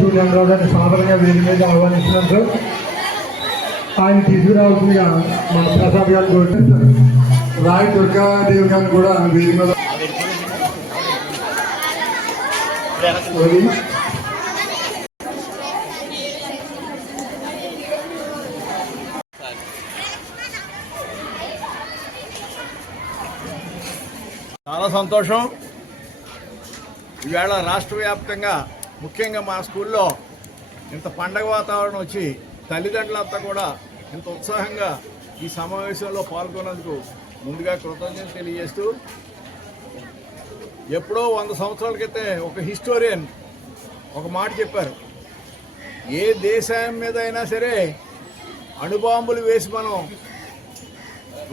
సూర్యనారాయణ సాధారణంగా వేది మీద ఆహ్వానిస్తున్నారు. ఆయన తీసుకురావాల్సిందిగా మన ప్రసాద్ గారు కోరుతున్నారు. రాయ్ దుర్గాదేవి గారిని కూడా వేది మీద చాలా సంతోషం. ఈవేళ రాష్ట్ర వ్యాప్తంగా ముఖ్యంగా మా స్కూల్లో ఇంత పండగ వాతావరణం వచ్చి తల్లిదండ్రులంతా కూడా ఇంత ఉత్సాహంగా ఈ సమావేశంలో పాల్గొన్నందుకు ముందుగా కృతజ్ఞతలు తెలియజేస్తూ, ఎప్పుడో 100 సంవత్సరాల క్రితం ఒక హిస్టోరియన్ ఒక మాట చెప్పారు, ఏ దేశం మీద అయినా సరే అణుబాంబులు వేసి మనం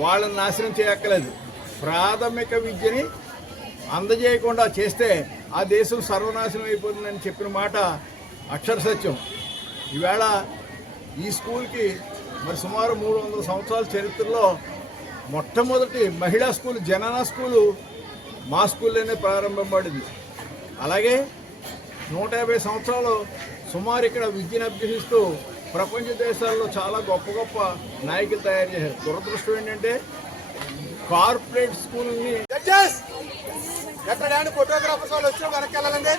వాళ్ళని నాశనం చేయక్కర్లేదు, ప్రాథమిక విద్యని అందజేయకుండా చేస్తే ఆ దేశం సర్వనాశనం అయిపోతుందని చెప్పిన మాట అక్షర సత్యం. ఈవేళ ఈ స్కూల్కి మరి సుమారు 300 సంవత్సరాల చరిత్రలో మొట్టమొదటి మహిళా స్కూల్ జనన స్కూలు మా స్కూల్లోనే ప్రారంభపడింది. అలాగే 150 సంవత్సరాలు సుమారు ఇక్కడ విద్యను అభ్యసిస్తూ ప్రపంచ దేశాల్లో చాలా గొప్ప గొప్ప నాయకులు తయారు చేశారు. దురదృష్టం ఏంటంటే కార్పొరేట్ స్కూల్ని ఎక్కడ ఫోటోగ్రాఫర్స్ వాళ్ళు వచ్చి వెనక్కి వెళ్ళాలండి.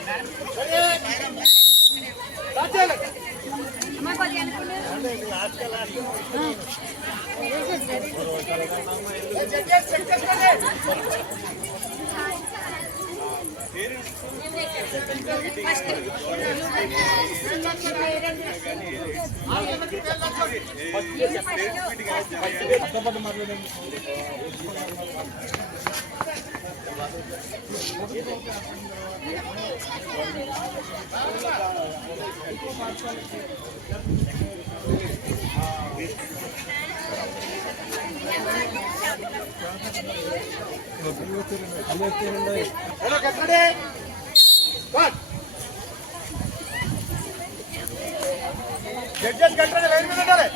జడ్జెస్ కట్టండి, లైన్ మీద ఉండాలి.